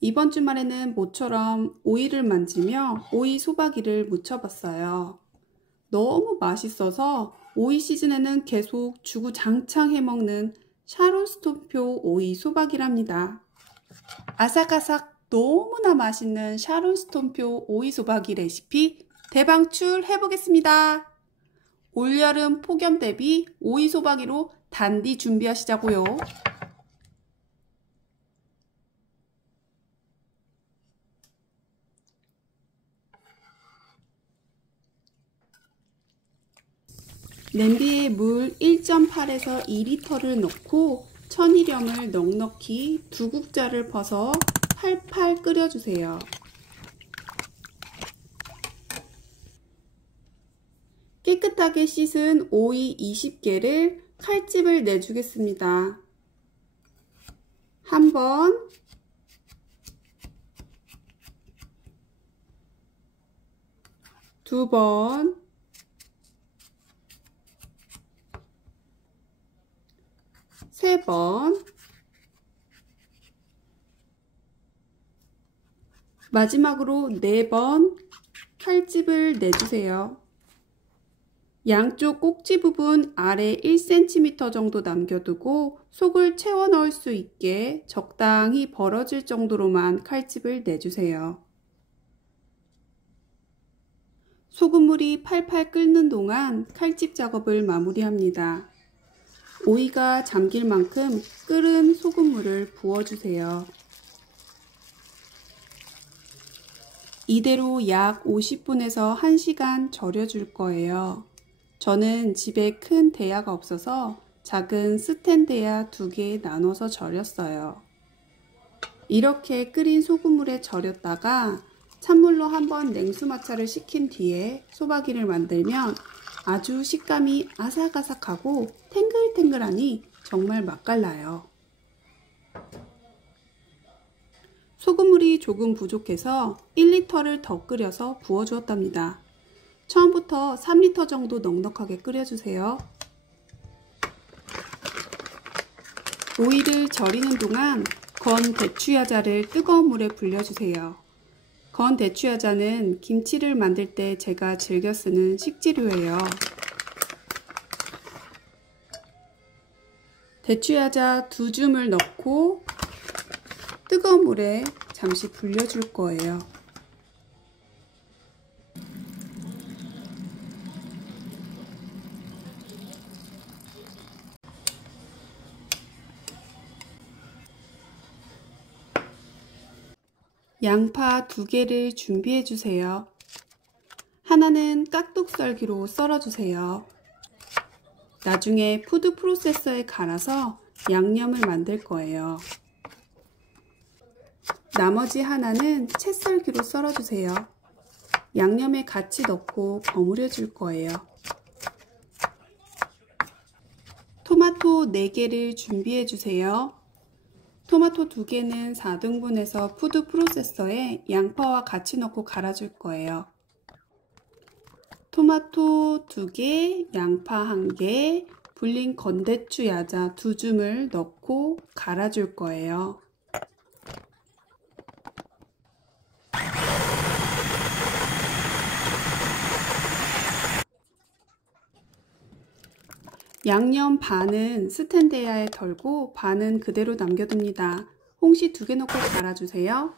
이번 주말에는 모처럼 오이를 만지며 오이 소박이를 무쳐봤어요. 너무 맛있어서 오이 시즌에는 계속 주구장창 해먹는 샤론스톤표 오이 소박이랍니다. 아삭아삭 너무나 맛있는 샤론스톤표 오이 소박이 레시피 대방출 해보겠습니다. 올여름 폭염 대비 오이 소박이로 단디 준비하시자고요. 냄비에 물 1.8에서 2리터를 넣고 천일염을 넉넉히 2국자를 퍼서 팔팔 끓여주세요. 깨끗하게 씻은 오이 20개를 칼집을 내주겠습니다. 한 번, 두 번, 세 번, 마지막으로 4번 칼집을 내주세요. 양쪽 꼭지 부분 아래 1cm 정도 남겨두고 속을 채워 넣을 수 있게 적당히 벌어질 정도로만 칼집을 내주세요. 소금물이 팔팔 끓는 동안 칼집 작업을 마무리합니다. 오이가 잠길 만큼 끓은 소금물을 부어주세요. 이대로 약 50분에서 1시간 절여줄 거예요. 저는 집에 큰 대야가 없어서 작은 스텐대야 2개 나눠서 절였어요. 이렇게 끓인 소금물에 절였다가 찬물로 한번 냉수마찰을 시킨 뒤에 소박이를 만들면 아주 식감이 아삭아삭하고 탱글탱글하니 정말 맛깔나요. 소금물이 조금 부족해서 1리터를 더 끓여서 부어주었답니다. 처음부터 3리터 정도 넉넉하게 끓여주세요. 오이를 절이는 동안 건 대추야자를 뜨거운 물에 불려주세요. 건 대추야자는 김치를 만들 때 제가 즐겨 쓰는 식재료예요. 대추야자 2줌을 넣고 뜨거운 물에 잠시 불려줄 거예요. 양파 2개를 준비해 주세요. 하나는 깍둑썰기로 썰어주세요. 나중에 푸드 프로세서에 갈아서 양념을 만들 거예요. 나머지 하나는 채썰기로 썰어주세요. 양념에 같이 넣고 버무려 줄 거예요. 토마토 4개를 준비해 주세요. 토마토 2개는 4등분해서 푸드 프로세서에 양파와 같이 넣고 갈아줄 거예요. 토마토 2개, 양파 1개, 불린 건대추 야자 2줌을 넣고 갈아줄 거예요. 양념 반은 스텐데야에 덜고 반은 그대로 남겨둡니다. 홍시 2개 넣고 갈아주세요.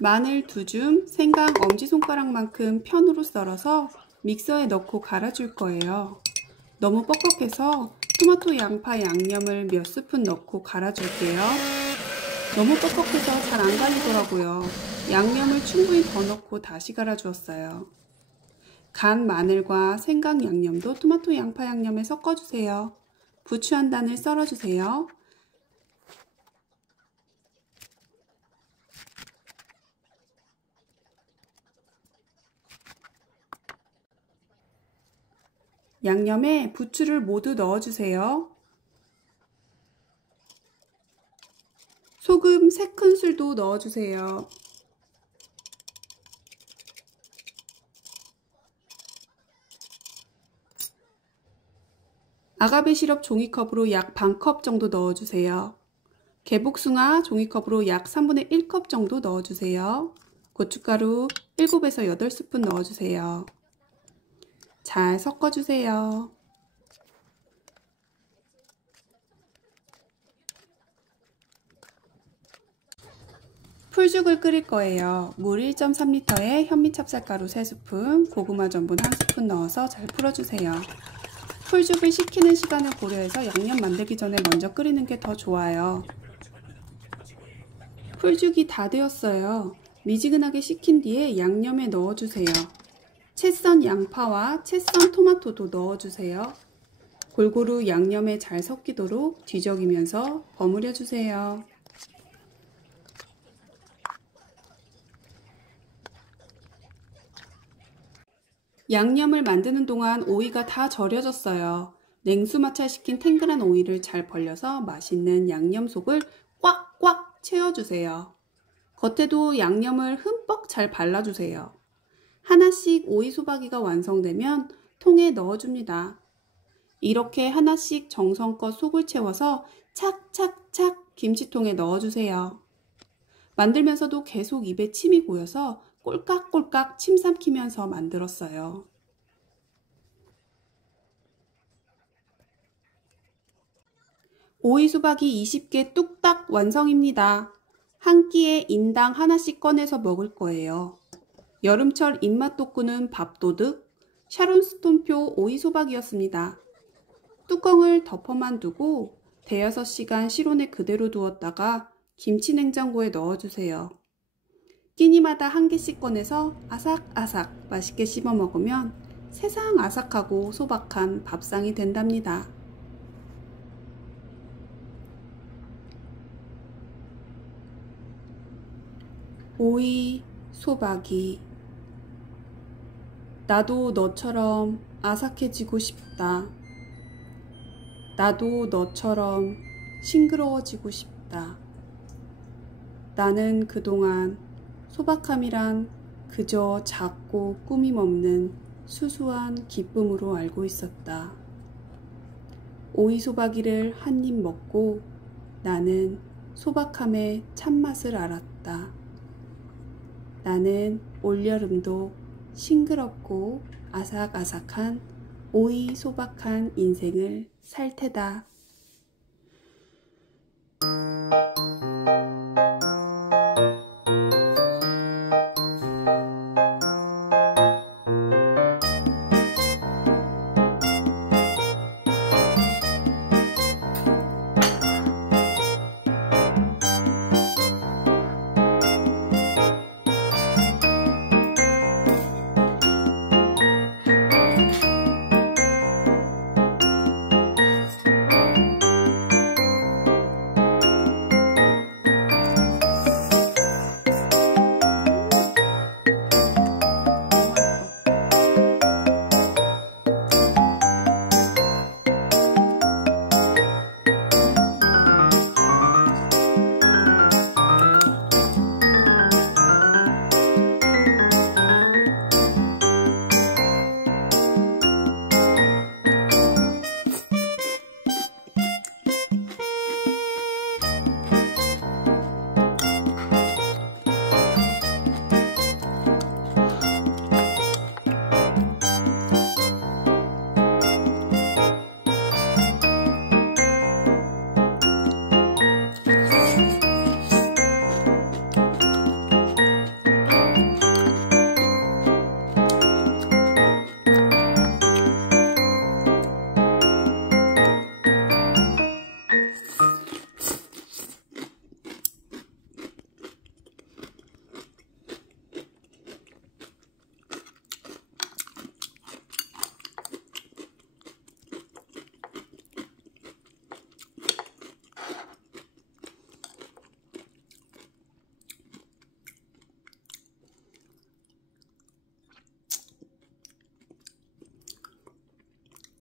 마늘 2줌, 생강 엄지손가락만큼 편으로 썰어서 믹서에 넣고 갈아줄 거예요. 너무 뻑뻑해서 토마토 양파 양념을 몇 스푼 넣고 갈아줄게요. 너무 뻑뻑해서 잘 안 갈리더라고요. 양념을 충분히 더 넣고 다시 갈아주었어요. 간 마늘과 생강 양념도 토마토 양파 양념에 섞어주세요. 부추 한 단을 썰어주세요. 양념에 부추를 모두 넣어주세요. 소금 3큰술도 넣어주세요. 아가베 시럽 종이컵으로 약 반컵 정도 넣어주세요. 개복숭아 종이컵으로 약 3분의 1컵 정도 넣어주세요. 고춧가루 7에서 8스푼 넣어주세요. 잘 섞어주세요. 풀죽을 끓일 거예요. 물 1.3리터에 현미찹쌀가루 3스푼, 고구마 전분 1스푼 넣어서 잘 풀어주세요. 풀죽을 식히는 시간을 고려해서 양념 만들기 전에 먼저 끓이는 게 더 좋아요. 풀죽이 다 되었어요. 미지근하게 식힌 뒤에 양념에 넣어주세요. 채 썬 양파와 채 썬 토마토도 넣어주세요. 골고루 양념에 잘 섞이도록 뒤적이면서 버무려 주세요. 양념을 만드는 동안 오이가 다 절여졌어요. 냉수마찰시킨 탱글한 오이를 잘 벌려서 맛있는 양념속을 꽉꽉 채워주세요. 겉에도 양념을 흠뻑 잘 발라주세요. 하나씩 오이 소박이가 완성되면 통에 넣어줍니다. 이렇게 하나씩 정성껏 속을 채워서 착착착 김치통에 넣어주세요. 만들면서도 계속 입에 침이 고여서 꼴깍꼴깍 침 삼키면서 만들었어요. 오이 수박이 20개 뚝딱 완성입니다. 한 끼에 인당 하나씩 꺼내서 먹을 거예요. 여름철 입맛 돋구는 밥도둑 샤론스톤표 오이 소박이었습니다. 뚜껑을 덮어만 두고 대여섯 시간 실온에 그대로 두었다가 김치 냉장고에 넣어주세요. 끼니마다 한 개씩 꺼내서 아삭아삭 맛있게 씹어 먹으면 세상 아삭하고 소박한 밥상이 된답니다. 오이 소박이. 나도 너처럼 아삭해지고 싶다. 나도 너처럼 싱그러워지고 싶다. 나는 그동안 소박함이란 그저 작고 꾸밈 없는 수수한 기쁨으로 알고 있었다. 오이 소박이를 한 입 먹고 나는 소박함의 참맛을 알았다. 나는 올여름도 싱그럽고 아삭아삭한 오이 소박한 인생을 살 테다.